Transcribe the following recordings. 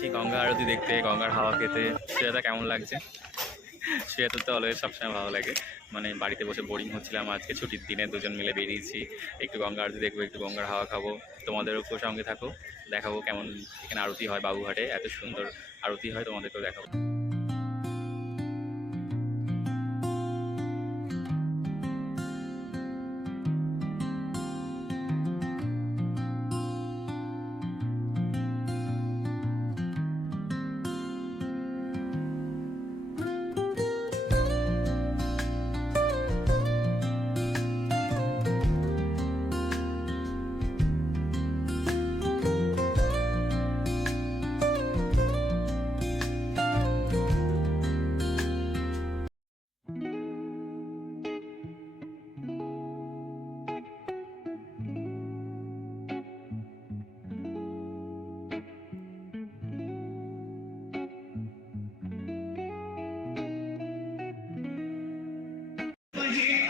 এসেছি গঙ্গা আরতি দেখতে, গঙ্গার হাওয়া খেতে। শ্রেয়াদা কেমন লাগছে? শ্রেয়াদা তো অলওয়েজ সবসময় ভালো লাগে। মানে বাড়িতে বসে বোরিং হচ্ছিলাম, আজকে ছুটির দিনে দুজন মিলে বেরিয়েছি, একটু গঙ্গা আরতি দেখবো, একটু গঙ্গার হাওয়া খাবো। তোমাদেরও সঙ্গে থাকো, দেখাবো কেমন এখানে আরতি হয়। বাবুঘাটে এত সুন্দর আরতি হয়, তোমাদেরকেও দেখাবো।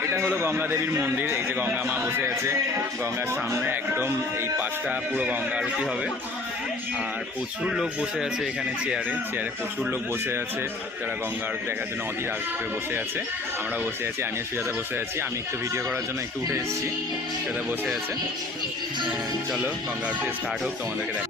এটা হলো গঙ্গা দেবীর মন্দির। এই যে গঙ্গা মা বসে আছে গঙ্গার সামনে, একদম এই পাশটা পুরো গঙ্গা আরতি হবে। আর প্রচুর লোক বসে আছে এখানে, চেয়ারে চেয়ারে প্রচুর লোক বসে আছে, যারা গঙ্গা আরতি দেখার জন্য অধীর আগ্রহে বসে আছে। আমরা বসে আছি, আমিও সুজাতা বসে আছি। আমি একটু ভিডিও করার জন্য একটু উঠে এসেছি, সুজাতা বসে আছে। চলো গঙ্গা আরতি স্টার্ট হোক, তোমাদেরকে দেখ।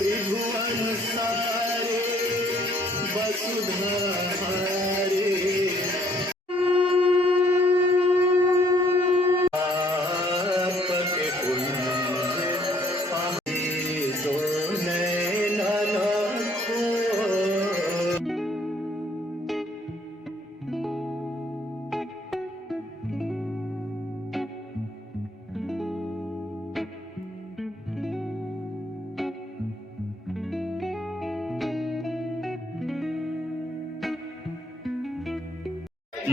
त्रिभुवन सारे वसुधारे आपके कुंज तो नैना को।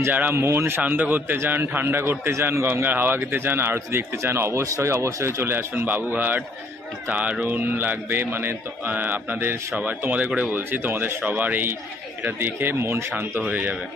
যারা মন শান্ত করতে চান, ঠান্ডা করতে চান, গঙ্গার হাওয়া খেতে চান, আরতি দেখতে চান, অবশ্যই অবশ্যই চলে আসুন বাবুঘাট। দারুণ লাগবে, মানে আপনাদের সবার, তোমাদের করে বলছি, তোমাদের সবার এটা দেখে মন শান্ত হয়ে যাবে।